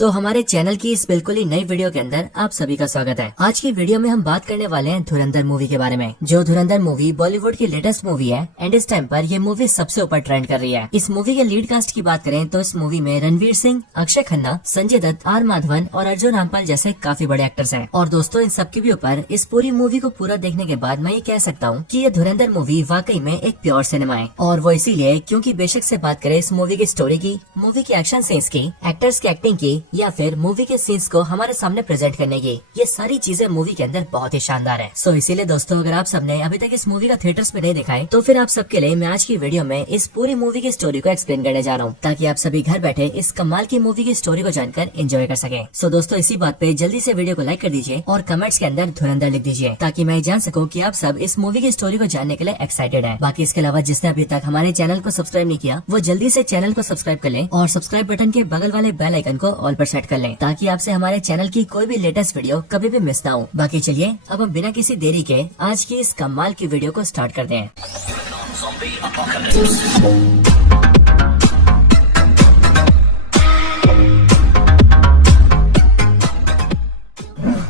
तो हमारे चैनल की इस बिल्कुल ही नई वीडियो के अंदर आप सभी का स्वागत है। आज की वीडियो में हम बात करने वाले हैं धुरंधर मूवी के बारे में। जो धुरंधर मूवी बॉलीवुड की लेटेस्ट मूवी है एंड इस टाइम पर ये मूवी सबसे ऊपर ट्रेंड कर रही है। इस मूवी के लीड कास्ट की बात करें तो इस मूवी में रणवीर सिंह, अक्षय खन्ना, संजय दत्त, आर माधवन और अर्जुन रामपाल जैसे काफी बड़े एक्टर्स हैं। और दोस्तों इन सबके भी ऊपर इस पूरी मूवी को पूरा देखने के बाद मैं ये कह सकता हूँ कि ये धुरंधर मूवी वाकई में एक प्योर सिनेमा है। और वो इसीलिए क्योंकि बेशक से बात करें इस मूवी की स्टोरी की, मूवी की एक्शन सीन्स की, एक्टर्स की एक्टिंग की या फिर मूवी के सीन्स को हमारे सामने प्रेजेंट करने की, ये सारी चीजें मूवी के अंदर बहुत ही शानदार है। सो इसीलिए दोस्तों अगर आप सबने अभी तक इस मूवी का थिएटर्स में नहीं देखा है तो फिर आप सबके लिए मैं आज की वीडियो में इस पूरी मूवी की स्टोरी को एक्सप्लेन करने जा रहा हूँ, ताकि आप सभी घर बैठे इस कमाल की मूवी की स्टोरी को जानकर एंजॉय कर सके। सो दोस्तों इसी बात पे जल्दी से वीडियो को लाइक कर दीजिए और कमेंट्स के अंदर धुरंधर लिख दीजिए, ताकि मैं जान सकूं कि आप सब इस मूवी की स्टोरी को जानने के लिए एक्साइटेड हैं। बाकी इसके अलावा जिसने अभी तक हमारे चैनल को सब्सक्राइब नहीं किया वो जल्दी से चैनल को सब्सक्राइब कर लें और सब्सक्राइब बटन के बगल वाले बेल आइकन को ऑल पर सेट कर लें, ताकि आपसे हमारे चैनल की कोई भी लेटेस्ट वीडियो कभी भी मिस ना हो। बाकी चलिए अब हम बिना किसी देरी के आज की इस कमाल की वीडियो को स्टार्ट करते हैं।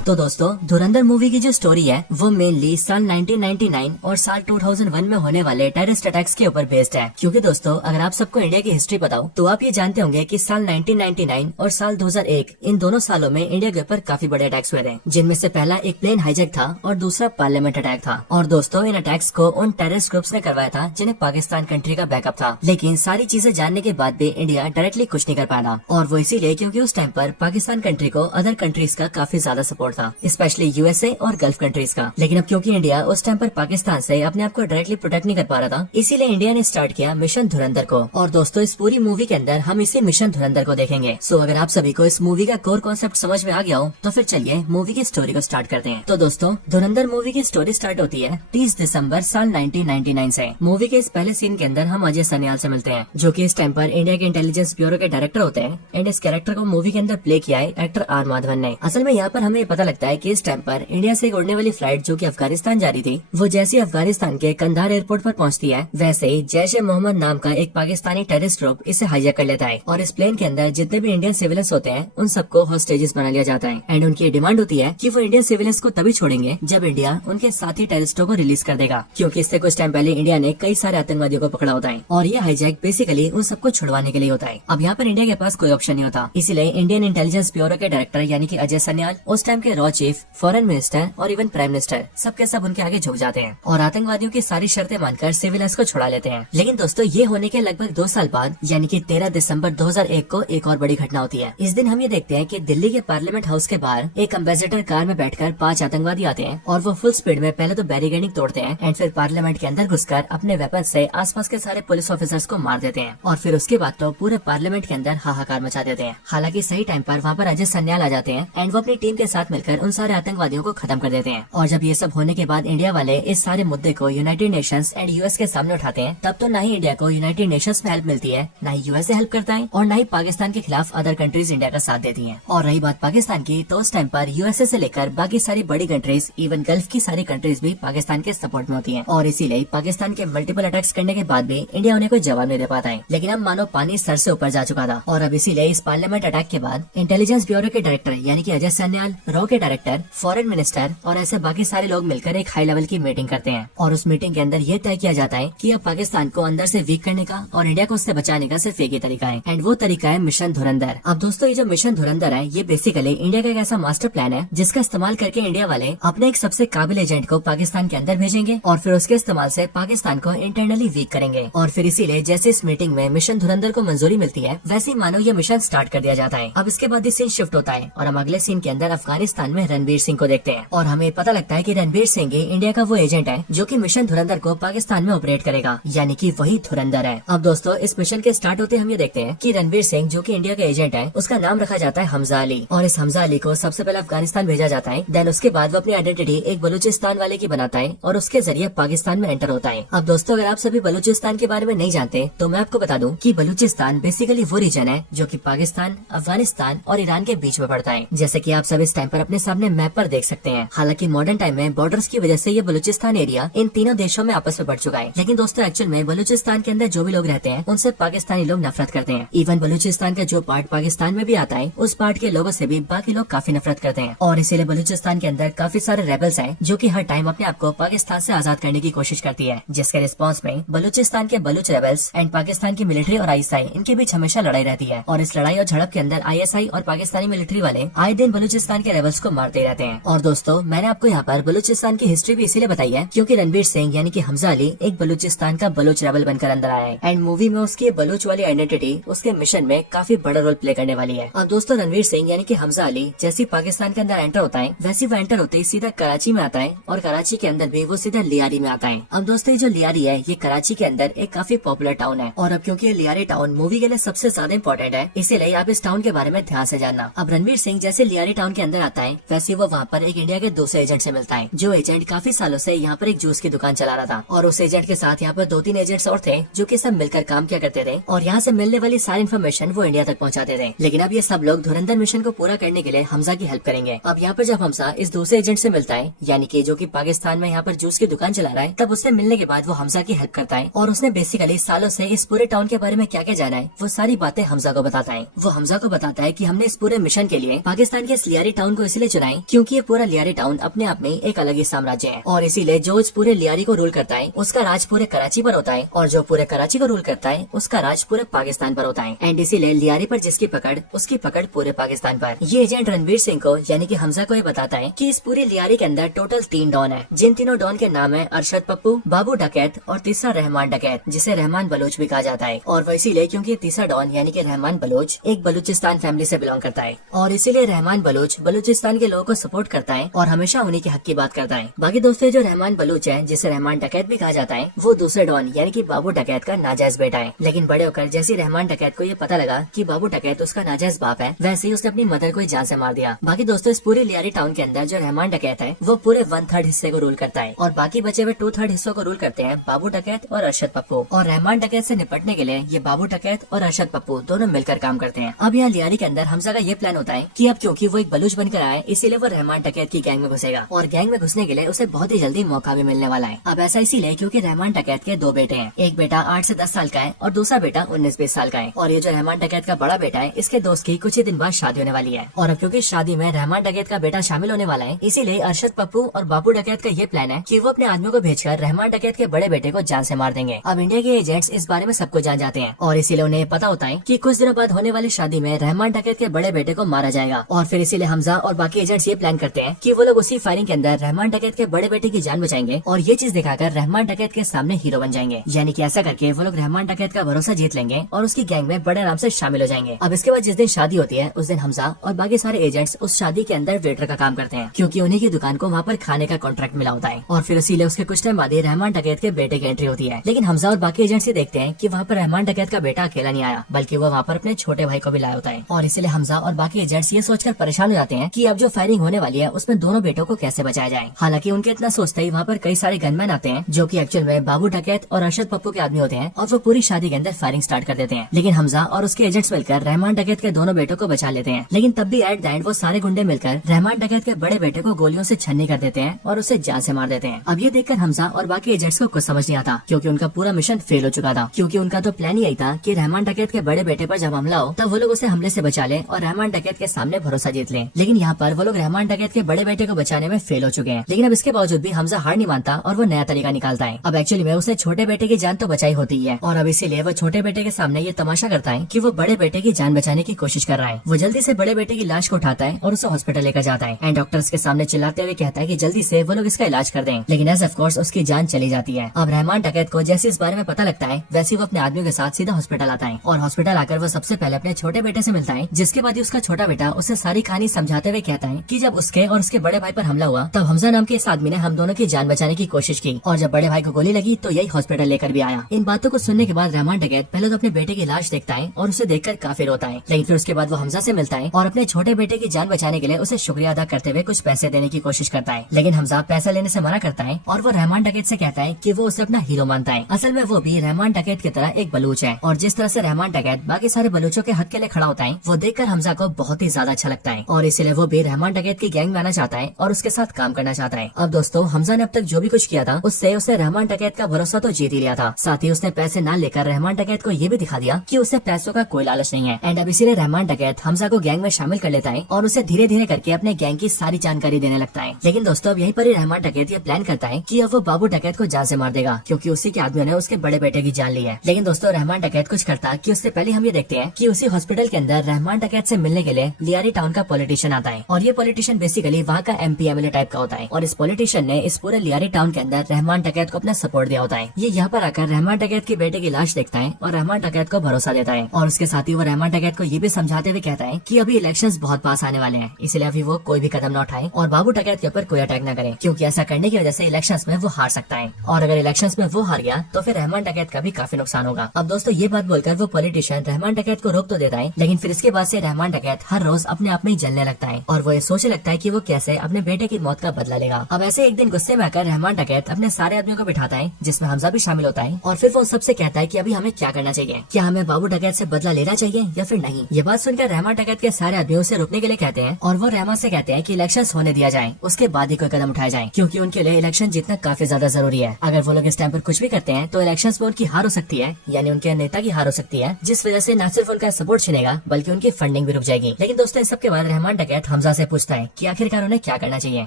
तो दोस्तों धुरंधर मूवी की जो स्टोरी है वो मेनली साल 1999 और साल 2001 में होने वाले टेररिस्ट अटैक्स के ऊपर बेस्ड है। क्योंकि दोस्तों अगर आप सबको इंडिया की हिस्ट्री बताओ तो आप ये जानते होंगे कि साल 1999 और साल 2001 इन दोनों सालों में इंडिया के ऊपर काफी बड़े अटैक्स हुए थे, जिनमें से पहला एक प्लेन हाईजैक था और दूसरा पार्लियामेंट अटैक था। और दोस्तों इन अटैक्स को उन टेररिस्ट ग्रुप्स ने करवाया था जिन्हें पाकिस्तान कंट्री का बैकअप था। लेकिन सारी चीजें जानने के बाद भी इंडिया डायरेक्टली कुछ नहीं कर पाया, और वो इसीलिए क्योंकि उस टाइम पर पाकिस्तान कंट्री को अदर कंट्रीज का काफी ज्यादा सपोर्ट था, स्पेशली यूएसए और गल्फ कंट्रीज का। लेकिन अब क्योंकि इंडिया उस टाइम पर पाकिस्तान से अपने आप को डायरेक्टली प्रोटेक्ट नहीं कर पा रहा था, इसीलिए इंडिया ने स्टार्ट किया मिशन धुरंधर को। और दोस्तों इस पूरी मूवी के अंदर हम इसी मिशन धुरंधर को देखेंगे। सो अगर आप सभी को इस मूवी का कोर कॉन्सेप्ट समझ में आ गया हो तो फिर चलिए मूवी की स्टोरी को स्टार्ट करते हैं। तो दोस्तों धुरंधर मूवी की स्टोरी स्टार्ट होती है 30 दिसंबर साल 1999 से। मूवी के इस पहले सीन के अंदर हम अजय सन्याल से मिलते हैं, जो कि इस टाइम पर इंडिया के इंटेलिजेंस ब्यूरो के डायरेक्टर होते हैं। एंड इस कैरेक्टर को मूवी के अंदर प्ले किया है एक्टर आर माधवन ने। असल में यहाँ पर हमें पता लगता है कि इस टाइम पर इंडिया से उड़ने वाली फ्लाइट जो कि अफगानिस्तान जा रही थी, वो जैसे अफगानिस्तान के कंधार एयरपोर्ट पर पहुंचती है वैसे ही जैश ए मोहम्मद नाम का एक पाकिस्तानी टेररिस्ट ग्रुप इसे हाईजैक कर लेता है। और इस प्लेन के अंदर जितने भी इंडियन सिविलियंस होते हैं उन सबको हॉस्टेजेस बना लिया जाता है। एंड उनकी डिमांड होती है कि वो इंडियन सिविलियंस को तभी छोड़ेंगे जब इंडिया उनके साथी टेररिस्टों को रिलीज कर देगा, क्योंकि इससे कुछ टाइम पहले इंडिया ने कई सारे आतंकवादियों को पकड़ा होता है और ये हाईजैक बेसिकली उन सबको छुड़वाने के लिए होता है। अब यहाँ पर इंडिया के पास कोई ऑप्शन नहीं होता, इसीलिए इंडियन इंटेलिजेंस ब्यूरो के डायरेक्टर यानी कि अजय सन्याल, उस टाइम के रॉ चीफ, फॉरेन मिनिस्टर और इवन प्राइम मिनिस्टर सबके सब उनके आगे झुक जाते हैं और आतंकवादियों की सारी शर्तें मानकर सिविलियंस को छुड़ा लेते हैं। लेकिन दोस्तों ये होने के लगभग 2 साल बाद यानी कि 13 दिसंबर 2001 को एक और बड़ी घटना होती है। इस दिन हम ये देखते हैं कि दिल्ली के पार्लियामेंट हाउस के बाहर एक एम्बेसडर कार में बैठकर 5 आतंकवादी आते हैं और वो फुल स्पीड में पहले तो बैरिकेडिंग तोड़ते हैं एंड फिर पार्लियामेंट के अंदर घुसकर अपने वेपन से आसपास के सारे पुलिस ऑफिसर्स को मार देते हैं। और फिर उसके बाद तो पूरे पार्लियामेंट के अंदर हाहाकार मचा देते हैं। हालांकि सही टाइम पर वहाँ पर अजय सन्याल आ जाते हैं एंड वो अपनी टीम के साथ मिलकर उन सारे आतंकवादियों को खत्म कर देते हैं। और जब ये सब होने के बाद इंडिया वाले इस सारे मुद्दे को यूनाइटेड नेशंस एंड यूएस के सामने उठाते हैं, तब तो ना ही इंडिया को यूनाइटेड नेशंस में हेल्प मिलती है, ना ही यूएसए हेल्प करता है और ना ही पाकिस्तान के खिलाफ अदर कंट्रीज इंडिया का साथ देती हैं। और रही बात पाकिस्तान की, तो उस टाइम पर यूएसए से लेकर बाकी सारी बड़ी कंट्रीज इवन गल्फ की सारी कंट्रीज भी पाकिस्तान के सपोर्ट में होती है। और इसीलिए पाकिस्तान के मल्टीपल अटैक्स करने के बाद भी इंडिया उन्हें कोई जवाब नहीं दे पाता है। लेकिन अब मानो पानी सर से ऊपर जा चुका था और अब इसीलिए इस पार्लियामेंट अटैक के बाद इंटेलिजेंस ब्यूरो के डायरेक्टर यानी कि अजय सन्याल, रॉ के डायरेक्टर, फॉरेन मिनिस्टर और ऐसे बाकी सारे लोग मिलकर एक हाई लेवल की मीटिंग करते हैं। और उस मीटिंग के अंदर ये तय किया जाता है कि अब पाकिस्तान को अंदर से वीक करने का और इंडिया को उससे बचाने का सिर्फ एक ही तरीका है, एंड वो तरीका है मिशन धुरंधर। अब दोस्तों ये जो मिशन धुरंधर है ये बेसिकली इंडिया का एक ऐसा मास्टर प्लान है जिसका इस्तेमाल करके इंडिया वाले अपने एक सबसे काबिल एजेंट को पाकिस्तान के अंदर भेजेंगे और फिर उसके इस्तेमाल से पाकिस्तान को इंटरनली वीक करेंगे। और फिर इसीलिए जैसे इस मीटिंग में मिशन धुरंधर को मंजूरी मिलती है वैसे ही मानो ये मिशन स्टार्ट कर दिया जाता है। अब इसके बाद सीन शिफ्ट होता है और हम अगले सीन के अंदर अफगानिस्तान में रणवीर सिंह को देखते हैं और हमें पता लगता है कि रणवीर सिंह इंडिया का वो एजेंट है जो कि मिशन धुरंधर को पाकिस्तान में ऑपरेट करेगा, यानी कि वही धुरंधर है। अब दोस्तों इस मिशन के स्टार्ट होते हम ये देखते हैं कि रणवीर सिंह जो कि इंडिया का एजेंट है उसका नाम रखा जाता है हमजा अली और इस हमजा अली को सबसे पहले अफगानिस्तान भेजा जाता है। देन उसके बाद वो अपनी आइडेंटिटी एक बलूचिस्तान वाले की बनाता है और उसके जरिए पाकिस्तान में एंटर होता है। अब दोस्तों अगर आप सभी बलूचिस्तान के बारे में नहीं जानते तो मैं आपको बता दूं कि बलूचिस्तान बेसिकली वो रीजन है जो कि पाकिस्तान, अफगानिस्तान और ईरान के बीच में पड़ता है। जैसे कि आप सब इस टाइम पर अपने सामने मैप पर देख सकते हैं। हालांकि मॉडर्न टाइम में बॉर्डर्स की वजह से ये बलूचिस्तान एरिया इन तीनों देशों में आपस में बढ़ चुका है। लेकिन दोस्तों एक्चुअल में बलूचिस्तान के अंदर जो भी लोग रहते हैं उनसे पाकिस्तानी लोग नफरत करते हैं। इवन बलूचिस्तान का जो पार्ट पाकिस्तान में भी आता है उस पार्ट के लोगों से भी बाकी लोग काफी नफरत करते हैं। और इसीलिए बलूचिस्तान के अंदर काफी सारे रेबल्स हैं जो कि हर टाइम अपने आप को पाकिस्तान से आजाद करने की कोशिश करती है, जिसके रिस्पॉन्स में बलूचिस्तान के बलूच रेबल्स एंड पाकिस्तान की मिलिट्री और आईएसआई इनके बीच हमेशा लड़ाई रहती है। और इस लड़ाई और झड़प के अंदर आईएसआई और पाकिस्तानी मिलिट्री वाले आए दिन बलूचिस्तान के रेबल्स को मारते रहते हैं। और दोस्तों मैंने आपको यहाँ पर बलूचिस्तान की हिस्ट्री भी इसीलिए बताई है क्योंकि रणवीर सिंह यानी कि हमजा अली एक बलूचिस्तान का बलूच रेबल बनकर अंदर आया है एंड मूवी में उसकी बलूच वाली आइडेंटिटी उसके मिशन में काफी बड़ा रोल प्ले करने वाली है। और दोस्तों रणवीर सिंह यानी कि हमजा अली जैसी पाकिस्तान के अंदर एंटर होता है वैसी वो एंटर होते ही सीधा कराची में आता है और कराची के अंदर भी वो सीधा लियारी में आता है। अब दोस्तों जो लियारी है ये कराची के अंदर एक काफी पॉपुलर टाउन है और अब क्योंकि ये लियारी टाउन मूवी के लिए सबसे ज्यादा इम्पोर्टेंट है इसीलिए आप इस टाउन के बारे में ध्यान से जानना। अब रणवीर सिंह जैसे लियारी टाउन के अंदर आता है वैसे वो वहाँ पर एक इंडिया के दूसरे एजेंट से मिलता है जो एजेंट काफी सालों से यहाँ पर एक जूस की दुकान चला रहा था। और उस एजेंट के साथ यहाँ पर 2-3 एजेंट्स और थे जो कि सब मिलकर काम किया करते थे और यहाँ से मिलने वाली सारी इन्फॉर्मेशन वो इंडिया तक पहुँचाते थे। लेकिन अब ये सब लोग धुरंधर मिशन को पूरा करने के लिए हमजा की हेल्प करेंगे। अब यहाँ पर जब हमजा इस दूसरे एजेंट से मिलता है यानी कि जो कि पाकिस्तान में यहाँ पर जूस की दुकान चला रहा है तब उससे मिलने के बाद वो हमजा की हेल्प करता है और उसने बेसिकली सालों से इस पूरे टाउन के बारे में क्या क्या जाना है वो सारी बातें हमजा को बताता है। वो हमजा को बताता है कि हमने इस पूरे मिशन के लिए पाकिस्तान के इस लियारी टाउन को इसलिए चुना है क्योंकि ये पूरा लियारी टाउन अपने आप में एक अलग ही साम्राज्य है और इसीलिए जो इस पूरे लियारी को रूल करता है उसका राज पूरे कराची पर होता है और जो पूरे कराची को रूल करता है उसका राज पूरे पाकिस्तान पर होता है एंड इसीलिए लियारी पर जिसकी पकड़ उसकी पकड़ पूरे पाकिस्तान पर। ये एजेंट रणवीर सिंह को यानी कि हमजा को ये बताता है कि इस पूरी लियारी के अंदर टोटल 3 डॉन है जिन तीनों डॉन के नाम है अरशद पप्पू, बाबू डकैत और तीसरा रहमान डकैत जिसे रहमान बलोच भी कहा जाता है। और वो इसीलिए क्योंकि तीसरा डॉन यानी कि रहमान बलोच एक बलूचिस्तान फैमिली से बिलोंग करता है और इसीलिए रहमान बलोच बलूचिस्तान के लोगों को सपोर्ट करता है और हमेशा उन्हीं के हक की बात करता है। बाकी दोस्तों जो रहमान बलोच है जिसे रहमान डकैत भी कहा जाता है वो दूसरे डॉन यानी कि बाबू डकैत का नाजायज बेटा है। लेकिन बड़े होकर जैसे रहमान डकैत को ये पता लगा कि बाबू डकैत उसका नाजायज बाप है वैसे ही उसने अपनी मदर को जान से मार दिया। बाकी दोस्तों इस पूरी लियारी टाउन के अंदर जो रहमान डकैत है वो पूरे 1/3 हिस्से को रूल करता है और बाकी बचे हुए 2/3 हिस्सों को रूल करते हैं बाबू डकैत और अरशद पप्पू। और रहमान डकैत से निपटने के लिए ये बाबू डकैत और अरशद पप्पू दोनों मिलकर काम करते हैं। अब यहाँ लियारी के अंदर हमजा का ये प्लान होता है कि अब क्योंकि वो एक बलूच बनकर आया है इसीलिए वो रहमान डकैत की गैंग में घुसेगा और गैंग में घुसने के लिए उसे बहुत ही जल्दी मौका भी मिलने वाला है। अब ऐसा इसीलिए क्योंकि रहमान डकैत के 2 बेटे हैं, एक बेटा 8 से 10 साल का है और दूसरा बेटा 19-20 साल का है। और ये जो रहमान डकैत का बड़ा बेटा है इसके दोस्त की कुछ ही दिन बाद शादी होने वाली है और अब क्योंकि शादी में रहमान डकैत का बेटा शामिल होने वाला है इसीलिए अरशद पप्पू और बाबू डकैत का ये प्लान है कि वो अपने आदमियों को भेजकर रहमान डकैत के बड़े बेटे को जान से मार देंगे। अब इंडिया के एजेंट्स इस बारे में सबको जान जाते हैं और इसीलिए उन्हें पता होता है कि कुछ दिनों बाद होने वाली शादी में रहमान डकैत के बड़े बेटे को मारा जाएगा। और फिर इसीलिए हमजा और बाकी एजेंट्स ये प्लान करते हैं कि वो लोग उसी फायरिंग के अंदर रहमान डकैत के बड़े बेटे की जान बचाएंगे और ये चीज दिखाकर रहमान डकैत के सामने हीरो बन जाएंगे। यानी कि ऐसा करके वो लोग रहमान डकैत का भरोसा जीत लेंगे और उसकी गैंग में बड़े आराम से शामिल हो जाएंगे। अब इसके बाद जिस दिन शादी होती है उस दिन हमजा और बाकी सारे एजेंट्स उस शादी के अंदर वेटर का काम करते हैं क्योंकि उन्हीं की दुकान को वहाँ पर खाने का कॉन्ट्रैक्ट मिला होता है। और फिर इसीलिए उसके कुछ टाइम बाद रहमान डकैत के बेटे की एंट्री होती है। लेकिन हमजा और बाकी एजेंट्स ये देखते हैं कि वहाँ पर रहमान डकैत का बेटा अकेला नहीं आया बल्कि वो वहाँ पर अपने छोटे भाई को भी लाया होता है। और इसीलिए हमजा और बाकी एजेंट्स ये सोचकर परेशान हो जाते हैं कि अब जो फायरिंग होने वाली है उसमें दोनों बेटों को कैसे बचाया जाए। हालांकि उनके इतना सोचते ही वहाँ पर कई सारे गनमैन आते हैं जो कि एक्चुअल में बाबू डकैत और अरशद पप्पू के आदमी होते हैं और वो पूरी शादी के अंदर फायरिंग स्टार्ट कर देते हैं। लेकिन हमजा और उसके एजेंट्स मिलकर रहमान डकैत के दोनों बेटों को बचा लेते हैं। लेकिन तब भी एट द एंड वो सारे गुंडे मिलकर रहमान डकैत के बड़े बेटे को गोलियों से छन्नी कर देते हैं और उसे जान से मार देते हैं। अब ये देखकर हमजा और बाकी एजेंट्स को कुछ समझ नहीं आता क्योंकि उनका पूरा मिशन फेल हो चुका था क्योंकि उनका तो प्लान यही था कि रहमान डकैत के बड़े बेटे पर जब हमला हो तब वो लोग उसे हमले से बचा ले और रहमान डकैत के सामने भरोसा जीत ले। लेकिन यहाँ पर वो लोग रहमान डकैत के बड़े बेटे को बचाने में फेल हो चुके हैं। लेकिन अब इसके बावजूद भी हमजा हार नहीं मानता और वो नया तरीका निकालता है। अब एक्चुअली में उसे छोटे बेटे की जान तो बचाई होती है और अब इसीलिए वो छोटे बेटे के सामने ये तमाशा करता है कि वो बड़े बेटे की जान बचाने की कोशिश कर रहा है। वो जल्दी से बड़े बेटे की लाश को उठाता है और उसे हॉस्पिटल लेकर जाता है एंड डॉक्टर्स के सामने चिल्लाते हुए कहता है कि जल्दी से वो लोग इसका इलाज कर दें। लेकिन एज ऑफ कोर्स उसकी जान चली जाती है। अब रहमान डकैत को जैसे इस बारे में पता लगता है वैसे वो अपने आदमियों के साथ सीधा हॉस्पिटल आता है और हॉस्पिटल आकर वो सबसे पहले अपने छोटे बेटे से मिलता है जिसके बाद ही उसका छोटा बेटा उसे सारी कहानी समझाते हुए कहता है कि जब उसके और उसके बड़े भाई पर हमला हुआ तब हमजा नाम के इस आदमी ने हम दोनों की जान बचाने की कोशिश की और जब बड़े भाई को गोली लगी तो यही हॉस्पिटल लेकर भी आया। इन बातों को सुनने के बाद रहमान डकैत पहले तो अपने बेटे की लाश देखता है और उसे देखकर काफी रोता है। लेकिन फिर उसके बाद वो हमजा से मिलता है और अपने छोटे बेटे की जान बचाने के लिए उसे शुक्रिया अदा करते हुए कुछ पैसे देने की कोशिश करता है। लेकिन हमजा पैसा लेने से मना करता है और वो रहमान डकैत से कहता है कि वो उसे अपना हीरो मानता है। असल में वो भी रहमान डकैत की तरह एक बलूच है और जिस तरह से रहमान डकैत बाकी सारे बलूचों के हक के लिए खड़ा होता है वो देखकर हमजा को बहुत ही ज्यादा अच्छा लगता है और इसीलिए वो भी भी रहमान डकैत की गैंग में आना चाहता है और उसके साथ काम करना चाहता है। अब दोस्तों हमजा ने अब तक जो भी कुछ किया था उससे उसने रहमान डकैत का भरोसा तो जीत ही लिया था। साथ ही उसने पैसे ना लेकर रहमान डकैत को ये भी दिखा दिया कि उसे पैसों का कोई लालच नहीं है। एंड अब इसीलिए रहमान डकैत हमजा को गैंग में शामिल कर लेता है और उसे धीरे धीरे करके अपने गैंग की सारी जानकारी देने लगता है। लेकिन दोस्तों अब यहीं पर ही रहमान डकैत ये प्लान करता है कि अब वो बाबू डकैत को जान से मार देगा, क्योंकि उसी के आदमियों ने उसके बड़े बेटे की जान ली है। लेकिन दोस्तों रहमान डकैत कुछ करता कि उससे पहले हम ये देखते हैं कि उसी हॉस्पिटल के अंदर रहमान डकैत से मिलने के लिए लियारी टाउन का पॉलिटिशियन आता है। और ये पॉलिटिशियन बेसिकली वहाँ का MP MLA टाइप का होता है। और इस पॉलिटिशियन ने इस पूरे लियारी टाउन के अंदर रहमान डकैत को अपना सपोर्ट दिया होता है। ये यहाँ पर आकर रहमान डकैत के बेटे की लाश देखता है और रहमान डकैत को भरोसा देता है। और उसके साथ ही वो रहमान डकैत को ये भी समझाते हुए कहता है कि अभी इलेक्शंस बहुत पास आने वाले हैं, इसलिए अभी वो कोई भी कदम न उठाए और बाबू डकैत के ऊपर कोई अटैक न करे, क्योंकि ऐसा करने की वजह से इलेक्शंस में वो हार सकता है। और अगर इलेक्शंस में वो हार गया तो फिर रहमान डकैत का भी काफी नुकसान होगा। अब दोस्तों ये बात बोलकर वो पॉलिटिशियन रहमान डकैत को रोक तो देता है, लेकिन फिर इसके बाद से रहमान डकैत हर रोज अपने आप में ही जलने लगता है और वो ये सोचने लगता है कि वो कैसे अपने बेटे की मौत का बदला लेगा। अब ऐसे एक दिन गुस्से में आकर रहमान डकैत अपने सारे आदमियों को बिठाता है, जिसमें हमजा भी शामिल होता है, और फिर वो सबसे कहता है कि अभी हमें क्या करना चाहिए, क्या हमें बाबू डकैत से बदला लेना चाहिए या फिर नहीं। ये बात सुनकर रहमान डकैत के सारे आदमियों से रुकने के लिए कहते हैं और वो रहमान से कहते हैं कि इलेक्शन होने दिया जाए, उसके बाद ही कोई कदम उठाया जाए, क्योंकि उनके लिए इलेक्शन जीतना काफी ज्यादा जरूरी है। अगर वो लोग इस टाइम पर कुछ भी करते हैं तो इलेक्शन में उनकी हार हो सकती है, यानी उनके नेता की हार हो सकती है, जिस वजह से न सिर्फ उनका सपोर्ट छिनेगा बल्कि उनकी फंडिंग भी रुक जाएगी। लेकिन दोस्तों इस सबके बाद रहमान डकैत हमजा से पूछता है कि आखिरकार उन्हें क्या करना चाहिए,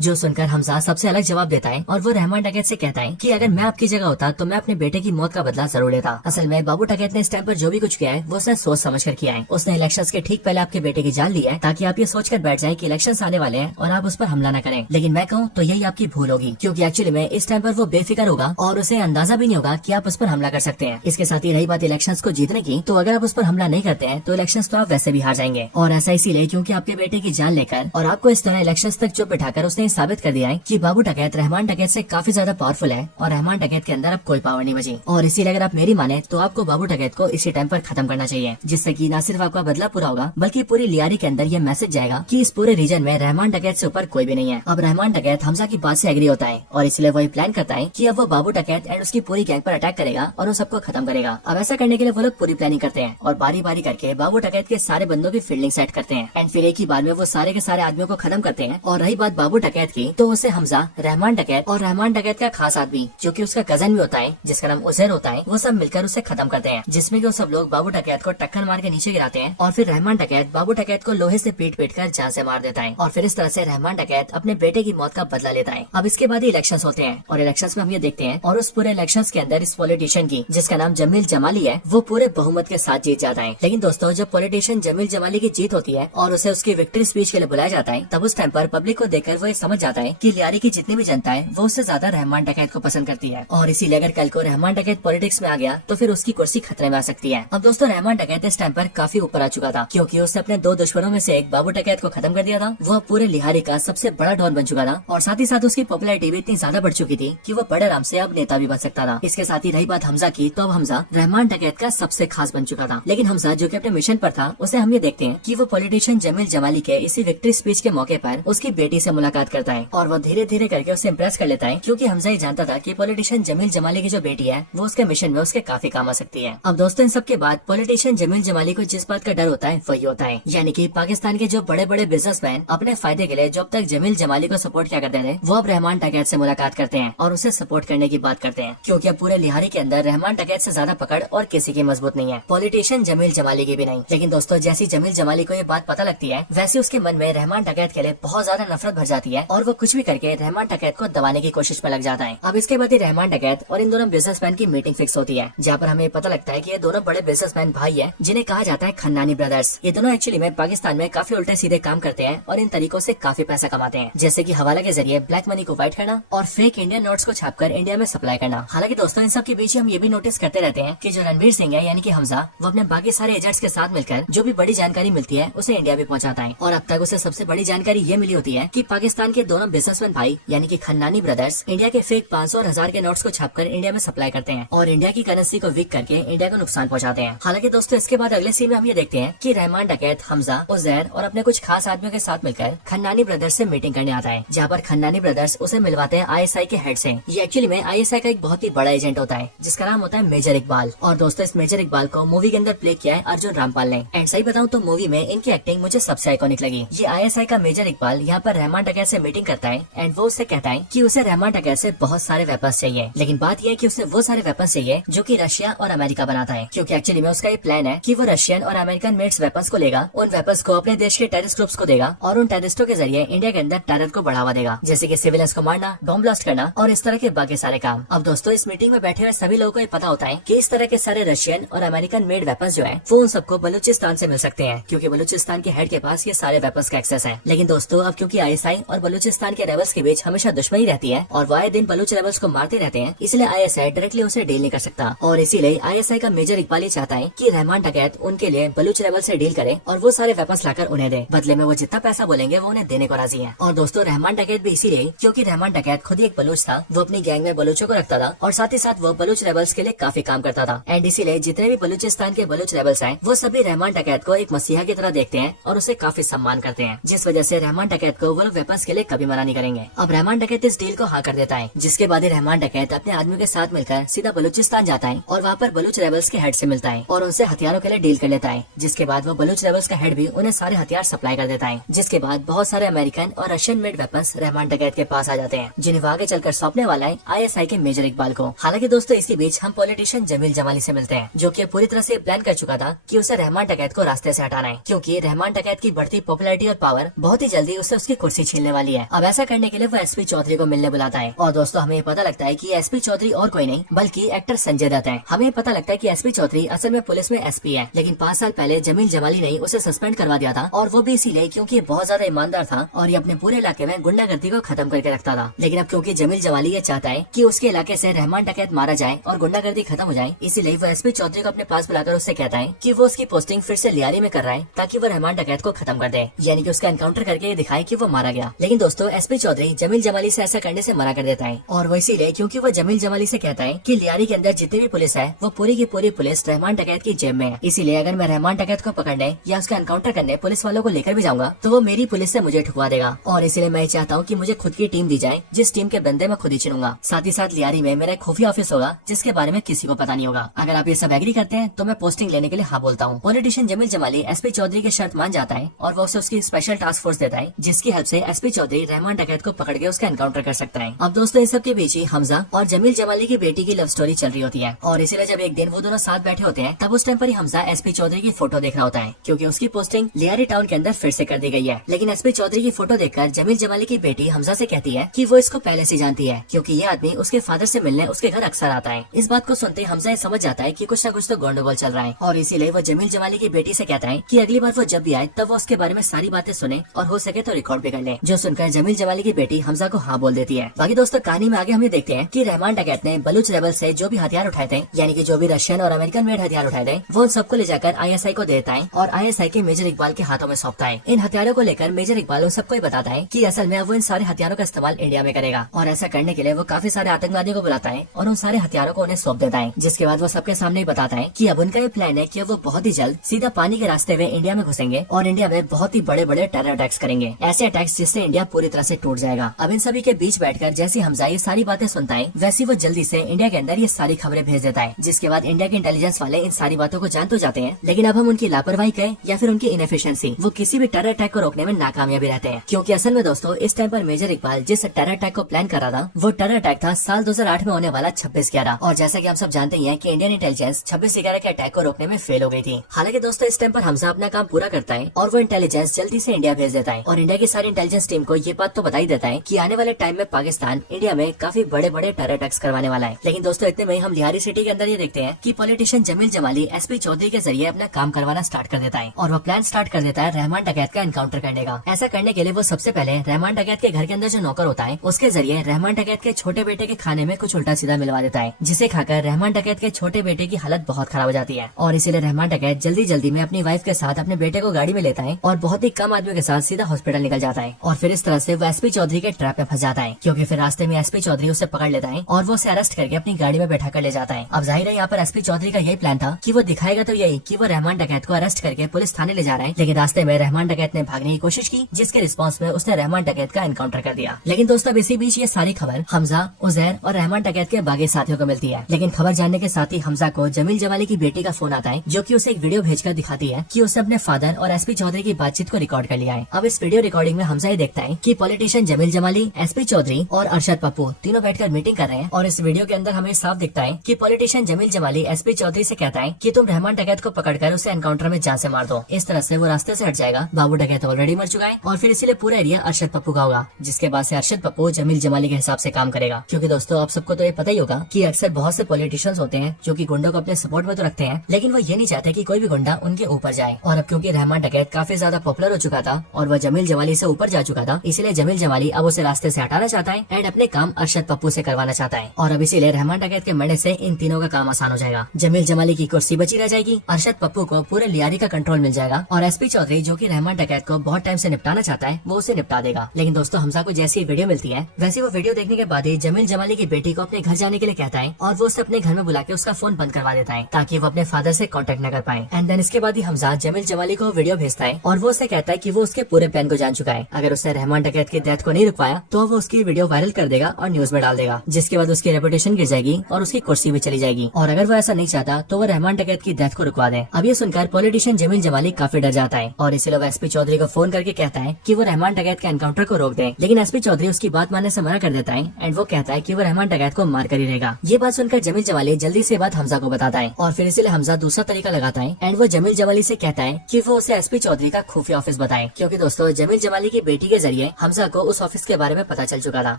जो सुनकर हमजा सबसे अलग जवाब देता है और वो रहमान डकैत से कहता है कि अगर मैं आपकी जगह होता तो मैं अपने बेटे की मौत का बदला जरूर लेता। असल में बाबू डकैत ने इस टाइम पर जो भी कुछ किया है वो उसने सोच समझ कर किया है। उसने इलेक्शंस के ठीक पहले आपके बेटे की जान ली है ताकि आप ये सोच कर बैठ जाए कि इलेक्शंस आने वाले हैं और आप उस पर हमला न करें। लेकिन मैं कहूँ तो यही आपकी भूल होगी, क्योंकि एक्चुअली में इस टाइम पर वो बेफिक्र होगा और उसे अंदाजा भी नहीं होगा कि आप उस पर हमला कर सकते हैं। इसके साथ ही रही बात इलेक्शंस को जीतने की, तो अगर आप उस पर हमला नहीं करते हैं तो इलेक्शंस तो आप वैसे भी हार जाएंगे। और ऐसा इसीलिए क्योंकि आपके बेटे की जान लेकर और आपको इस तरह इलेक्शंस तक चुप बिठाकर उसने साबित कर दिया है कि बाबू डकैत रहमान डकैत से काफी ज्यादा पावरफुल है और रहमान डकैत के अंदर अब कोई पावर नहीं बची। और इसीलिए अगर आप मेरी माने तो आपको बाबू डकैत को इसी टाइम पर खत्म करना चाहिए, जिससे कि न सिर्फ आपका बदला पूरा होगा बल्कि पूरी लियारी के अंदर ये मैसेज जाएगा कि इस पूरे रीजन में रहमान डकैत से ऊपर कोई भी नहीं है। अब रहमान डकैत हमजा की बात से एग्री होता है और इसलिए वही प्लान करता है कि अब वो बाबू डकैत एंड उसकी पूरी गैंग पर अटैक करेगा और वो सबको खत्म करेगा। अब ऐसा करने के लिए वो लोग पूरी प्लानिंग करते हैं और बारी बारी करके बाबू डकैत के सारे बंदों की फील्डिंग सेट करते हैं एंड फिर एक ही बार में वो सारे के सारे आदमियों को खत्म करते हैं। और रही बात बाबू डकैत की, तो उसे हमजा, रहमान डकैत और रहमान डकैत का खास आदमी जो कि उसका कजन भी होता है जिसका नाम उजैर होता है, वो सब मिलकर उसे खत्म करते हैं, जिसमें कि वो सब लोग बाबू डकैत को टक्कर मार के नीचे गिराते हैं और फिर रहमान डकैत बाबू डकैत को लोहे से पीट पीट कर जान से मार देता है। और फिर इस तरह से रहमान डकैत अपने बेटे की मौत का बदला लेता है। अब इसके बाद ही इलेक्शंस होते हैं और इलेक्शंस में हम ये देखते हैं और उस पूरे इलेक्शंस के अंदर इस पॉलिटिशियन की, जिसका नाम जमील जमाली है, वो पूरे बहुमत के साथ जीत जाता है। लेकिन दोस्तों जब पॉलिटिशियन जमील जमाली की जीत होती है और उसे उसकी विक्ट्री स्पीच के लिए बुलाया जाता है, तब उस टाइम पर पब्लिक को देखकर वो ये समझ जाता है कि लियारी की जितनी भी जनता है वो उससे ज्यादा रहमान डकैत को पसंद करती है और इसीलिए अगर कल को रहमान डकैत पॉलिटिक्स में आ गया तो फिर उसकी कुर्सी खतरे में आ सकती है। अब दोस्तों रहमान डकैत इस टाइम पर काफी ऊपर आ चुका था, क्योंकि उसने अपने दो दुश्मनों में से एक बाबू डकैत को खत्म कर दिया था। वो पूरे लिहारी का सबसे बड़ा डॉन बन चुका था और साथ ही साथ उसकी पॉपुलैरिटी भी इतनी ज्यादा बढ़ चुकी थी कि वो बड़े आराम से अब नेता भी बन सकता था। इसके साथ ही रही बात हमजा की, तो अब हमजा रहमान डकैत का सबसे खास बन चुका था। लेकिन हमजा जो कि अपने मिशन पर था, उसे हम ये देखते हैं कि वो पॉलिटिशियन जमील जमाली के इसी विक्ट्री स्पीच के मौके पर उसकी बेटी से मुलाकात करता है और वो धीरे धीरे करके उसे इम्प्रेस कर लेता है, क्योंकि हमजा ये जानता था कि पॉलिटिशियन जमील जमाली की जो बेटी है वो उसके मिशन में उसके काफी काम आ सकती है। अब दोस्तों इन सब के बाद पॉलिटिशियन जमील जमाली को जिस बात का डर होता है वही होता है, यानी कि पाकिस्तान के जो बड़े बड़े बिजनेसमैन अपने फायदे के लिए जो अब तक जमील जमाली को सपोर्ट क्या करते थे, वो अब रहमान डकैत से मुलाकात करते हैं और उसे सपोर्ट करने की बात करते हैं, क्योंकि अब पूरे लिहारी के अंदर रहमान डकैत से ज्यादा पकड़ और किसी की मजबूत नहीं है, पॉलिटिशियन जमील जमाली की भी नहीं। लेकिन दोस्तों जैसी जमील जमाली को ये बात पता लगती है, वैसे उसके मन में रहमान डकैत के लिए बहुत ज्यादा नफरत भर जाती है और वो कुछ भी करके रहमान डकैत को दबाने की कोशिश में लग जाता है। अब इसके बाद ही रहमान डकैत और इन दोनों बिजनेसमैन की मीटिंग फिक्स होती है, जहाँ पर हमें पता लगता है कि ये दोनों बड़े बिजनेसमैन भाई है जिन्हें कहा जाता है खन्नानी ब्रदर्स। ये दोनों एक्चुअली में पाकिस्तान में काफी उल्टे सीधे काम करते हैं और इन तरीकों से काफी पैसा कमाते हैं, जैसे कि हवाला के जरिए ब्लैक मनी को व्हाइट करना और फेक इंडियन नोट्स को छापकर इंडिया में सप्लाई करना। हालांकि दोस्तों इन सब के बीच हम ये भी नोटिस करते रहते हैं कि जो रणवीर सिंह है यानी कि हमजा, वो अपने बाकी सारे एजेंट्स के साथ मिलकर जो भी बड़ी जानकारी मिलती है उसे इंडिया भी पहुंचाता है। और अब तक उसे सबसे बड़ी जानकारी ये मिली होती है कि पाकिस्तान के दोनों बिजनेसमैन भाई यानी कि खन्नानी ब्रदर्स इंडिया के फेक 500 और 1000 के नोट्स को छापकर इंडिया में सप्लाई करते हैं और इंडिया की करेंसी को वीक करके इंडिया को नुकसान पहुंचाते हैं। हालांकि दोस्तों इसके बाद अगले सीन में हम ये देखते हैं कि रहमान डकैत हमजा, उजैर और अपने कुछ खास आदमियों के साथ मिलकर खन्नानी ब्रदर्स से मीटिंग करने आता है, जहाँ पर खन्नानी ब्रदर्स उसे मिलवाते हैं ISI के हेड से। ये एक्चुअली में ISI का एक बहुत ही बड़ा एजेंट होता है जिसका नाम होता है मेजर इकबाल। और दोस्तों इस मेजर इकबाल को मूवी के अंदर प्ले किया है अर्जुन रामपाल ने। एंड सही बताऊं तो मूवी में इनकी एक्टिंग मुझे सबसे आइकॉनिक लगी। ये आईएसआई का मेजर इकबाल यहाँ पर रहमान डकैत से मीटिंग करता है एंड वो उससे कहता है कि उसे रहमान डकैत से बहुत सारे वेपन्स चाहिए, लेकिन बात यह है कि उसे वो सारे वेपन्स चाहिए जो कि रशिया और अमेरिका बनाता है, क्योंकि एक्चुअली में उसका ये प्लान है कि वो रशियन और अमेरिकन मेड्स वेपन्स को लेगा, उन वेपन्स को अपने देश के टेररिस्ट ग्रुप्स को देगा और उन टेररिस्टों के जरिए इंडिया के अंदर टेरर को बढ़ावा देगा, जैसे कि सिविलियंस को मारना, बॉम्ब ब्लास्ट करना और इस तरह के बाकी सारे काम। अब दोस्तों इस मीटिंग में बैठे हुए सभी लोगों को ये पता होता है कि इस तरह के सारे रशियन और अमेरिकन मेड वेपन्स जो है वो उन सबको बलूचिस्तान से मिल सकते हैं, क्योंकि बलूचिस्तान के हेड के पास ये सारे वेपन्स का एक्सेस है। लेकिन दोस्तों अब क्योंकि आईएसआई और बलूचिस्तान के रेबल्स के बीच हमेशा दुश्मनी रहती है और वो आए दिन बलूच रेबल्स को मारते रहते हैं, इसलिए आईएसआई डायरेक्टली उसे डील नहीं कर सकता और इसीलिए आईएसआई का मेजर इकबाल ही चाहता है कि रहमान डकैत उनके लिए बलूच रेबल से डील करे और वो सारे वेपन्स लाकर उन्हें दे, बदले में वो जितना पैसा बोलेंगे वो उन्हें देने को राजी है। और दोस्तों रहमान डकैत भी इसीलिए क्योंकि रहमान डकैत खुद ही एक बलूच था, वो अपनी गैंग में बलूचों को रखता था और साथ ही साथ वो बलूच रेबल्स के लिए काफी काम करता था एंड इसीलिए जितने भी बलूचिस्तान के बलूच रेबल्स हैं वो सभी रहमान डकैत को एक मसीहा की तरह देखते हैं और उसे काफी सम्मान करते हैं, जिस वजह से रहमान डकैत को वो लोग वेपन्स के लिए कभी मना नहीं करेंगे। अब रहमान डकैत इस डील को हाँ कर देता है, जिसके बाद ही रहमान डकैत अपने आदमियों के साथ मिलकर सीधा बलूचिस्तान जाता है और वहाँ पर बलूच रेबल्स के हेड से मिलता है और उनसे हथियारों के लिए डील कर लेता है, जिसके बाद वो बलूच रेबल्स का हेड भी उन्हें सारे हथियार सप्लाई कर देता है, जिसके बाद बहुत सारे अमेरिकन और रशियन मेड वेपन्स रहमान डकैत के पास आ जाते हैं, जिन्हें वो आगे चलकर सौंपने वाला है आईएसआई के मेजर इकबाल को। हालांकि दोस्तों इसी बीच हम पॉलिटिशियन जमील जमाली से मिलते हैं, जो कि पूरी तरह से प्लान कर चुका था कि उसे रहमान डकैत को रास्ते से हटाना है, क्योंकि रहमान डकैत की बढ़ती पॉपुलैरिटी और पावर बहुत ही जल्दी उससे उसकी कुर्सी छीनने वाली है। अब ऐसा करने के लिए वो एसपी चौधरी को मिलने बुलाता है और दोस्तों हमें पता लगता है कि एसपी चौधरी और कोई नहीं बल्कि एक्टर संजय दत्त है। हमें पता लगता है कि एसपी चौधरी असल में पुलिस में एसपी है, लेकिन 5 साल पहले जमील जमाली ने उसे सस्पेंड करवा दिया था और वो भी इसीलिए क्योंकि बहुत ज्यादा ईमानदार था और ये अपने पूरे इलाके में गुंडागर्दी को खत्म करके रखता था। लेकिन अब क्योंकि जमील जमाली ये चाहता है कि उसके इलाके से रहमान डकैत मारा जाए और गुंडागर्दी खत्म हो जाए, इसीलिए वो एसपी चौधरी को अपने पास बुलाकर उससे कहता है कि वो उसकी पोस्टिंग फिर से लियारी में कर रहा है ताकि वो रहमान डकैत को खत्म कर दे, यानी कि उसका एनकाउंटर करके दिखाए कि वो मारा गया। लेकिन दोस्तों एसपी चौधरी जमील जमाली से ऐसा करने से मना कर देता है और वो इसीलिए क्योंकि वो जमील जमाली से कहता है कि लियारी के अंदर जितनी भी पुलिस है वो पूरी की पूरी पुलिस रहमान डकैत की जेब में है, इसीलिए अगर मैं रहमान डकैत को पकड़ने या उसका एनकाउंटर करने पुलिस वालों को लेकर भी जाऊंगा तो वो मेरी पुलिस से मुझे ठुकवा देगा और इसीलिए मैं चाहता हूँ कि मुझे खुद की टीम दी जाए जिस टीम के बंदे मैं खुद ही चुनूंगा। साथ ही साथ लियारी में मेरा एक खुफिया ऑफिस होगा जिसके बारे में किसी को पता नहीं होगा। अगर आप ये सब एग्री करते हैं तो मैं पोस्टिंग लेने के लिए हाँ बोलता हूँ। पॉलिटिशियन जमील जमाली एसपी चौधरी की शर्त मान जाता है और वो उसे उसकी स्पेशल टास्क फोर्स देता है, जिसकी हेल्प से एसपी चौधरी रहमान डकैत को पकड़ के उसका एनकाउंटर कर सकता है। अब दोस्तों इस सब के बीच ही हमजा और जमील जमाली की बेटी की लव स्टोरी चल रही होती है और इसीलिए जब एक दिन वो दोनों साथ बैठे होते हैं तब उस टाइम पर ही हमजा एसपी चौधरी की फोटो देख रहा होता है, क्योंकि उसकी पोस्टिंग लियारी टाउन के अंदर फिर से कर दी गई है। लेकिन एसपी चौधरी की फोटो देखकर जमील जमाली की बेटी हमजा से कहती है कि वो इसको पहले से जानती है, क्योंकि ये आदमी उसके फादर से मिलने उसके घर अक्सर आता है। इस बात को सुनते ही हमजा समझ जाता है कि कुछ न कुछ तो गंडगोल चल रहा है और इसीलिए वो जमील जमाली की बेटी से कहता है कि अगली बार वो जब भी आए तब वो उसके बारे में सारी बातें सुने और हो सके तो रिकॉर्ड भी कर ले। जो सुनकर जमील जमाली की बेटी हमजा को हाँ बोल देती है। बाकी दोस्तों कहानी में आगे हम ये देखते हैं कि रहमान डकैत ने बलूच रेबल से जो भी हथियार उठाए थे, यानी कि जो भी रशियन और अमेरिकन मेड हथियार उठाए थे, वो उन सबको ले जाकर आईएसआई को देता है और आईएसआई के मेजर इकबाल के हाथों में सौंपता है। इन हथियारों को लेकर मेजर इकबाल उन सबको बताता है कि असल में वो इन सारे हथियारों का इस्तेमाल इंडिया में करेगा और ऐसा करने के लिए वो काफी सारे आतंकवादियों को बुलाता है और उन सारे हथियारों को उन्हें सौंप देता है, जिसके बाद वो सबके सामने बताता है कि अब उनका ये प्लान है कि वो बहुत ही जल्द सीधा पानी के रास्ते में इंडिया में घुसेंगे और इंडिया में बहुत ही बड़े बड़े टेरर अटैक्स करेंगे, ऐसे अटैक्स जिससे इंडिया पूरी तरह से टूट जाएगा। अब इन सभी के बीच बैठकर जैसे हमजा ये सारी बातें सुनता है वैसे वो जल्दी से इंडिया के अंदर ये सारी खबरें भेज देता है, जिसके बाद इंडिया के इंटेलिजेंस वाले इन सारी बातों को जान तो जाते हैं, लेकिन अब हम उनकी लापरवाही कहें या फिर उनकी इनएफिशिएंसी, वो किसी भी टेरर अटैक को रोकने में नाकामयाबी रहते हैं। क्योंकि असल में दोस्तों इस टाइम पर मेजर इकबाल जिस टेरर अटैक को प्लान कर रहा था वो टेरर अटैक था साल 2008 में होने वाला 26/11 और जैसा कि हम सब जानते ही हैं कि इंडियन इंटेलिजेंस 26/11 के अटैक को रोकने में फेल हो गई थी। हालांकि दोस्तों इस टाइम पर हमजा अपना काम पूरा करता है और वो इंटेलिजेंस जल्दी से इंडिया भेज देता है और इंडिया की सारी इंटेलिजेंस टीम को ये बात तो बता ही देता है कि आने वाले टाइम में पाकिस्तान इंडिया में काफी बड़े बड़े टेरर अटैक्स करवाने वाला है। लेकिन दोस्तों इतने में हम लिहारी सिटी के अंदर ये देखते हैं कि पॉलिटिशियन जमील जमाली एसपी चौधरी के जरिए अपना काम करवाना स्टार्ट कर देता है और वो प्लान स्टार्ट कर देता है रहमान डकैत का एनकाउंटर करने का। ऐसा करने के लिए वो सबसे पहले रहमान डकैत के घर के अंदर जो नौकर होता है उसके जरिए रहमान डकैत के छोटे बेटे के खाने में कुछ उल्टा सीधा मिलवा देता है, जिसे खाकर रहमान डकैत के छोटे बेटे की हालत बहुत खराब हो जाती है और इसीलिए रहमान डकैत जल्दी जल्दी में अपनी वाइफ के साथ अपने बेटे को गाड़ी में लेता है और बहुत ही कम आदमियों के साथ सीधा हॉस्पिटल निकल जाता है और फिर इस तरह से वो एसपी चौधरी के ट्रैप में फंस जाता है, क्योंकि फिर रास्ते में एसपी चौधरी उसे पकड़ लेता है और वो उसे अरेस्ट करके अपनी गाड़ी में बैठा कर ले जाता है। अब जाहिर है यहाँ पर एसपी चौधरी का यही प्लान था कि वो दिखाएगा तो यही कि वो रहमान डकैत को अरेस्ट करके पुलिस थाने ले जा रहा है, लेकिन रास्ते में रहमान डकैत ने भागने की कोशिश की, जिसके रिस्पॉन्स में उसने रहमान डकैत का एनकाउंटर कर दिया। लेकिन दोस्तों इसी बीच ये सारी खबर हमजा, उजैर और रहमान डकैत के बाकी साथियों को मिलती है। लेकिन खबर जानने के साथ ही हमजा को जमील जमाली की बेटी का फोन आता है, जो कि उसे एक वीडियो भेजकर दिखाती है कि उसे अपने फादर और एसपी चौधरी की बातचीत को रिकॉर्ड रिकॉर्ड कर लिया है। अब इस वीडियो रिकॉर्डिंग में हमजा ये देखता है कि पॉलिटिशियन जमील जमाली, एसपी चौधरी और अरशद पप्पू तीनों बैठकर मीटिंग कर रहे हैं। और इस वीडियो के अंदर हमें साफ दिखता है कि पॉलिटिशियन जमील जमाली एसपी चौधरी से कहता है कि तुम रहमान डकैत को पकड़कर उसे एनकाउंटर में जान से मार दो। इस तरह से वो रास्ते से हट जाएगा। बाबू डकैत ऑलरेडी मर चुका है और फिर इसीलिए पूरा एरिया अरशद पप्पू का होगा, जिसके बाद से अरशद पप्पू जमील जमाली के हिसाब से काम करेगा। क्योंकि दोस्तों आप सबको तो ये पता ही होगा कि अक्सर बहुत से पॉलिटिशियंस होते हैं जो कि गुंडों को अपने सपोर्ट में तो रखते हैं, लेकिन वो ये नहीं चाहते कि कोई भी गुंडा उनके ऊपर जाए। और अब क्योंकि रहमान डकैत काफी ज्यादा पॉपुलर हो चुका था और वह जमील जमाली से ऊपर जा चुका था, इसीलिए जमील जमाली अब उसे रास्ते से हटाना चाहता है एंड अपने काम अरशद पप्पू से करवाना चाहता है। और अब इसीलिए रहमान डकैत के मरने से इन तीनों का काम आसान हो जाएगा। जमील जमाली की कुर्सी बची रह जाएगी, अरशद पप्पू को पूरे लियारी का कंट्रोल मिल जाएगा और एसपी चौधरी जो कि रहमान डकैत को बहुत टाइम से निपटाना चाहता है वो उसे निपटा देगा। लेकिन दोस्तों हमजा को जैसी वीडियो मिलती है वैसे वो वीडियो देखने के बाद ही जमील जमाली की बेटी को अपने घर जाने के लिए कहता है और वो उसे अपने घर में बुला के उसका फोन बंद करवा देता है ताकि वो अपने फादर से कांटेक्ट न कर पाए। एंड देन इसके बाद ही हमजा जमील जमाली को वीडियो भेजता है और वो उसे कहता है कि वो उसके पूरे प्लान को जान चुका है। अगर उसने रहमान डकैत की डेथ को नहीं रुकवाया तो वो उसकी वीडियो वायरल कर देगा और न्यूज में डाल देगा, जिसके बाद उसकी रेपुटेशन गिर जाएगी और उसकी कुर्सी भी चली जाएगी। और अगर वो ऐसा नहीं चाहता तो वो रहमान डकैत की डेथ को रुकवा दे। अब ये सुनकर पॉलिटिशियन जमील जमाली काफी डर जाता है और इसलिए वो एसपी चौधरी को फोन करके कहता है कि वो रहमान डकैत के एनकाउंटर को रोक दे। लेकिन एसपी चौधरी उसकी बात मानने से मना कर देता है एंड वो कहता है कि वो रहमान डकैत को मार कर ही रहेगा। ये बात सुनकर जमील जमाली जल्दी से बात हमजा को बताता है और फिर इसलिए हमजा दूसरा तरीका लगाता है एंड वो जमील जमाली से कहता है कि वो उसे एसपी चौधरी का खुफिया ऑफिस बताए। क्योंकि दोस्तों जमील जमाली की बेटी के जरिए हमजा को उस ऑफिस के बारे में पता चल चुका था।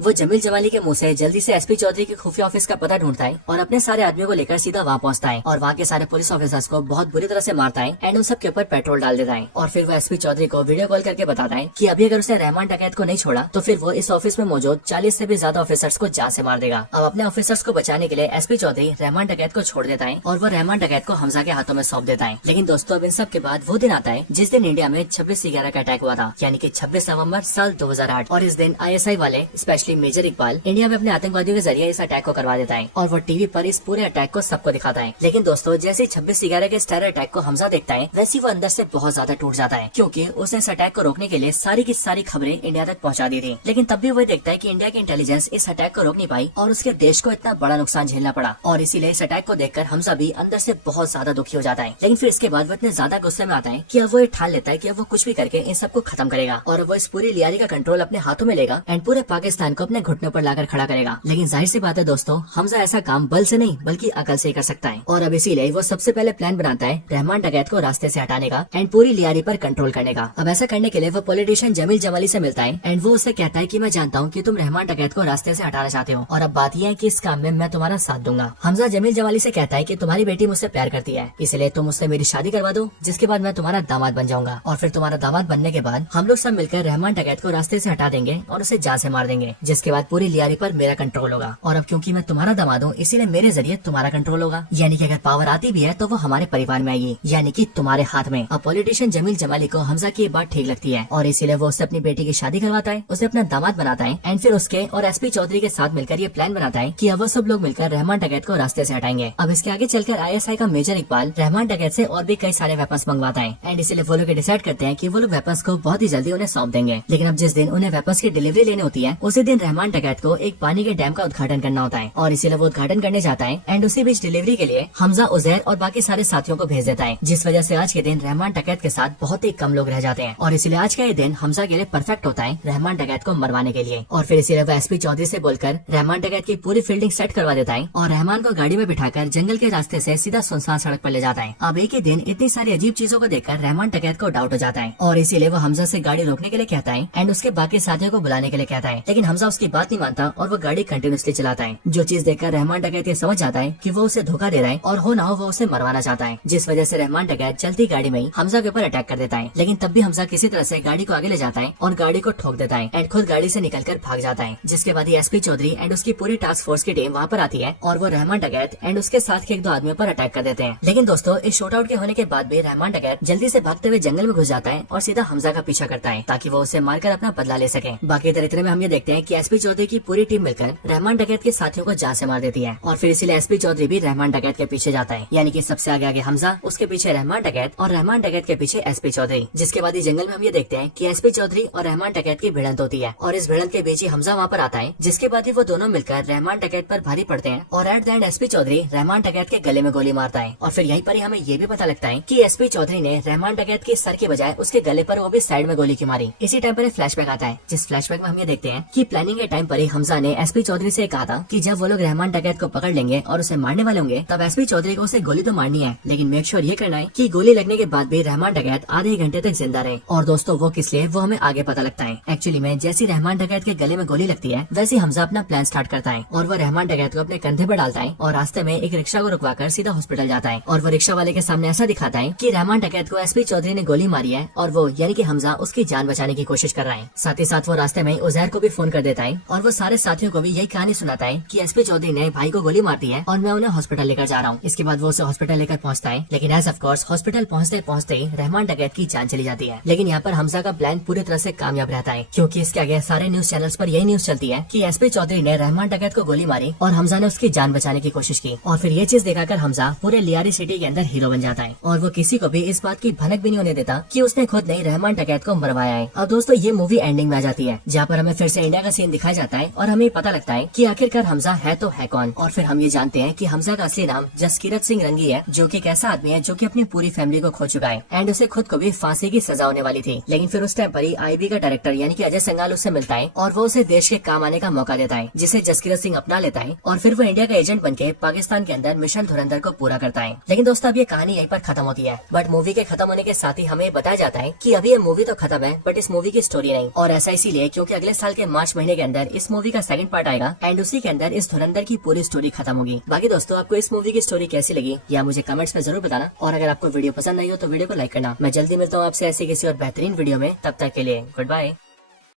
वो जमील जमाली के मुंह से जल्दी से एसपी चौधरी के खुफिया ऑफिस का पता ढूंढता है और अपने सारे आदमियों को लेकर सीधा वहाँ पहुँचता है और वहाँ के सारे पुलिस ऑफिसर्स को बहुत बुरी तरह से मारता है एंड उन सब के ऊपर पेट्रोल डाल देता है। और फिर वो एसपी चौधरी को वीडियो कॉल करके बताता है कि अभी अगर उसने रहमान डकैत को नहीं छोड़ा तो फिर वो इस ऑफिस में मौजूद 40 से भी ज्यादा ऑफिसर्स को जान से मार देगा। अब अपने ऑफिसर्स को बचाने के लिए एसपी चौधरी रहमान डकैत को छोड़ देता है और वो रहमान डकैत को हमजा के हाथों में सौंप देता है। लेकिन दोस्तों अब इन सब के बाद वो दिन आता है जिस दिन इंडिया में 26/11 का अटैक हुआ था, यानी कि 26 नवंबर साल 2008। और इस दिन ISI वाले स्पेशली मेजर इकबाल इंडिया में अपने आतंकवादियों के जरिए इस अटैक को करवा देता है और वो टीवी पर इस पूरे अटैक को सबको दिखाता है। लेकिन दोस्तों जैसे 26/11 के टेरर अटैक को हमजा देखता है वैसे वो अंदर से बहुत ज्यादा टूट जाता है, क्योंकि उसने इस अटैक को रोकने के लिए सारी की सारी खबरें इंडिया तक पहुंचा दी थी। लेकिन तब भी वो देखता है कि इंडिया की इंटेलिजेंस इस अटैक को रोक नहीं पाई और उसके देश को इतना बड़ा नुकसान झेलना पड़ा। और इसीलिए इस अटैक को देखकर हमजा भी अंदर से बहुत ज्यादा दुखी हो जाता है। लेकिन फिर इसके बाद वो इतने ज्यादा गुस्से में आता है कि अब वो ये ठान लेता है कि अब वो कुछ भी करके इन सबको खत्म करेगा और वो इस पूरी लियारी का कंट्रोल अपने हाथों में लेगा एंड पूरे पाकिस्तान को अपने घुटनों पर लाकर खड़ा करेगा। लेकिन जाहिर सी बात है दोस्तों हमजा ऐसा काम बल से नहीं बल्कि अकल से ही कर सकता है। और अब इसीलिए वो सबसे पहले प्लान बनाता है रहमान डकैत को रास्ते से हटाने का एंड पूरी लियारी पर कंट्रोल करने का। अब ऐसा करने के लिए वो पॉलिटिशियन जमील जमाली से मिलता है एंड वो उससे कहता है कि मैं जानता हूँ कि तुम रहमान डकैत को रास्ते से हटाना चाहते हो और अब बात यह है कि इस काम में मैं तुम्हारा साथ दूंगा। हमजा जमील जमाली से कहता है कि तुम्हारी बेटी मुझसे प्यार करती है, इसलिए तुम मुझसे मेरी शादी करवा दो, जिसके बाद मैं तुम्हारा दामाद बन जाऊंगा और फिर तुम्हारा दामाद बनने के बाद हम लोग सब मिलकर रहमान डकैत को रास्ते से हटा देंगे और उसे जान से मार देंगे, जिसके बाद पूरी लियारी पर मेरा कंट्रोल होगा। और अब क्योंकि मैं तुम्हारा दामाद हूँ इसीलिए मेरे जरिए तुम्हारा कंट्रोल होगा, यानी कि अगर पावर आती भी है तो वो हमारे परिवार में आएगी, यानी कि तुम्हारे हाथ में। अब पॉलिटिशियन जमील जमाली को हमजा की ये बात ठीक लगती है और इसीलिए वो उससे अपनी बेटी की शादी करवाता है, उसे अपना दामाद बनाता है एंड फिर उसके और एसपी चौधरी के साथ मिलकर ये प्लान बनाता है कि अब वो सब लोग मिलकर रहमान डकैत को रास्ते से हटाएंगे। अब इसके आगे चलकर ISI का मेजर इकबाल रहमान डकैत से और भी कई सारे वेपन्स मंगवाता है एंड इसीलिए वो लोग डिसाइड करते हैं कि वो लोग वेपन्स को बहुत ही जल्दी उन्हें सौंप देंगे। लेकिन अब जिस दिन उन्हें वेपन्स की डिलीवरी लेनी होती है उसी दिन रहमान डकैत को एक पानी के डैम का उद्घाटन करना होता है और इसीलिए वो उद्घाटन करने जाता है एंड उसी बीच डिलीवरी के लिए हमजा, उजैर और बाकी सारे साथियों को भेज देता है, जिस वजह से आज के दिन रहमान डकैत के साथ बहुत ही कम लोग रह जाते हैं और इसीलिए आज का ये दिन हमजा के लिए परफेक्ट होता है रहमान डकैत को मरवाने के लिए। और फिर इसीलिए वो एसपी चौधरी से बोलकर रहमान डकैत की पूरी फील्डिंग सेट करवा देता है और रहमान को गाड़ी में बिठाकर जंगल के रास्ते से सीधा सुनसान सड़क पर ले जाता है। अब एक ही दिन इतनी सारी अजीब चीजों को देखकर रहमान डकैत को डाउट हो जाता है और इसीलिए वो हमजा से गाड़ी रोकने के लिए कहता है एंड उसके बाकी साथियों को बुलाने के लिए कहता है। लेकिन हमजा उसकी बात नहीं मानता और वो गाड़ी कंटिन्यूसली चलाता है, जो चीज देखकर रहमान डकैत ये समझ जाता है कि वो उसे धोखा दे रहा है और हो ना हो वो उसे मरवाना चाहता है, जिस वजह से रहमान डकैत चलती गाड़ी में ही हमजा के ऊपर अटैक कर देता है। लेकिन तब भी हमजा किसी तरह से गाड़ी को आगे ले जाता है और गाड़ी को ठोक देता है एंड खुद गाड़ी से निकलकर भाग जाता है, जिसके बाद एसपी चौधरी एंड उसकी पूरी टास्क फोर्स की टीम वहाँ पर आती है और वो रहमान डकैत एंड उसके साथ के एक दो आदमियों पर अटैक कर देते हैं। लेकिन दोस्तों इस शॉट आउट के होने के बाद भी रहमान डकैत जल्दी से भागते हुए जंगल में घुस जाता है और सीधा हमजा का पीछा करता है ताकि वो उसे मारकर अपना बदला ले सके। बाकी इतने में हम ये देखते हैं कि एसपी चौधरी की पूरी टीम मिलकर रहमान डकैत के साथियों को जान से मार देती है और फिर इसीलिए एसपी चौधरी भी रहमान डकैत के पीछे जाता है, यानी कि सबसे आगे हमजा, उसके पीछे रहमान डकैत और रहमान डकैत के पीछे एसपी चौधरी। जिसके बाद जंगल में हम ये देखते हैं कि एसपी चौधरी और रहमान डकैत की भिड़ंत होती है और इस भिड़ंत के बीच ही हमजा वहाँ पर आता है, जिसके बाद ही वो दोनों मिलकर रहमान डकैत पर भारी पड़ते हैं और at the end SP Chaudhary Rahman डकैत के गले में गोली मारता है। और फिर यहीं पर ही हमें ये भी पता लगता है कि एसपी चौधरी ने रहमान डकैत के सर के बजाय उसके गले पर वो भी साइड में गोली क्यों मारी। इसी टाइम पर फ्लैशबैक आता है, जिस फ्लैशबैक में हम ये देखते हैं कि प्लानिंग के टाइम पर ही हमजा ने एसपी चौधरी से कहा था कि जब वो लोग रहमान डकैत को पकड़ लेंगे और उसे मारने वाले होंगे तब एसपी चौधरी को उसे गोली तो मारनी है, लेकिन मेक श्योर ये करना है कि गोली लगने के बाद भी रहमान डकैत आधे घंटे तक जिंदा रहे। और दोस्तों वो किस लिए, वो हमें आगे पता लगता है। एक्चुअली में जैसी रहमान डकैत के गले में गोली लगती है वैसे हमजा अपना प्लान स्टार्ट करता है और वो रहमान डकैत को अपने कंधे पर डालता है और रास्ते में एक रिक्शा को रुकवाकर सीधा हॉस्पिटल जाता है और वो रिक्शा वाले के सामने ऐसा दिखाता है कि रहमान डकैत को एसपी चौधरी ने गोली मारी है और वो यानी कि हमजा उसकी जान बचाने की कोशिश कर रहा है। साथ ही साथ वो रास्ते में उजैर को भी फोन कर देता है और वो सारे साथियों को भी यही कहानी सुनाता है कि एसपी चौधरी ने भाई को गोली मार दी है और मैं उन्हें हॉस्पिटल लेकर जा रहा हूँ। इसके बाद वो उसे हॉस्पिटल लेकर पहुँचता है, लेकिन एज ऑफ कोर्स हॉस्पिटल पहुँचते पहुँचते ही रहमान डकैत की जान चली जाती है। लेकिन यहाँ पर हमजा का प्लान पूरी तरह से कामयाब रहता है, क्योंकि इसके आगे सारे न्यूज चैनल्स पर यही न्यूज चलती है कि एसपी चौधरी ने रहमान डकैत को गोली मारी और हमजा ने उसकी जान बचाने की कोशिश की। और फिर ये चीज दिखाकर हमजा पूरे लियारी सिटी के अंदर हीरो बन जाता है और वो किसी को भी इस बात की भनक भी नहीं होने देता कि उसने खुद नहीं रहमान डकैत को मरवाया है। अब दोस्तों ये मूवी एंडिंग में आ जाती है, जहाँ पर हमें फिर से इंडिया का सीन दिखाया जाता है और हमें पता लगता है कि आखिरकार हमजा है तो है कौन। और फिर हम ये जानते हैं कि हमजा का असली नाम जसकीरत सिंह रंगी है, जो कि एक ऐसा आदमी है जो कि अपनी पूरी फैमिली को खो चुका है एंड उसे खुद को भी फांसी की सजा होने वाली थी। लेकिन फिर उस टाइम पर ही आईबी का डायरेक्टर यानी कि अजय संगाल उससे मिलता है और वो उसे देश के काम आने का मौका देता है, जिसे जसकीरत सिंह अपना लेता है और फिर वो इंडिया का एजेंट बनके पाकिस्तान के अंदर मिशन धुरंधर को पूरा करता है। लेकिन दोस्तों अब ये कहानी यहीं पर खत्म होती है, बट मूवी के खत्म होने के साथ ही हमें बताया जाता है कि अभी ये मूवी तो खत्म है बट इस मूवी की स्टोरी नहीं। और ऐसा इसीलिए क्योंकि अगले साल के मार्च महीने के अंदर इस मूवी का सेकंड पार्ट आएगा एंड उसी के अंदर इस धुरंधर की पूरी स्टोरी खत्म होगी। बाकी दोस्तों आपको इस मूवी की स्टोरी कैसी लगी या मुझे कमेंट्स में जरूर बताना, और अगर आपको वीडियो पसंद आई हो तो वीडियो को लाइक करना। मैं जल्दी मिलता हूँ आपसे ऐसी किसी और बेहतरीन वीडियो में, तब तक के लिए गुड बाय।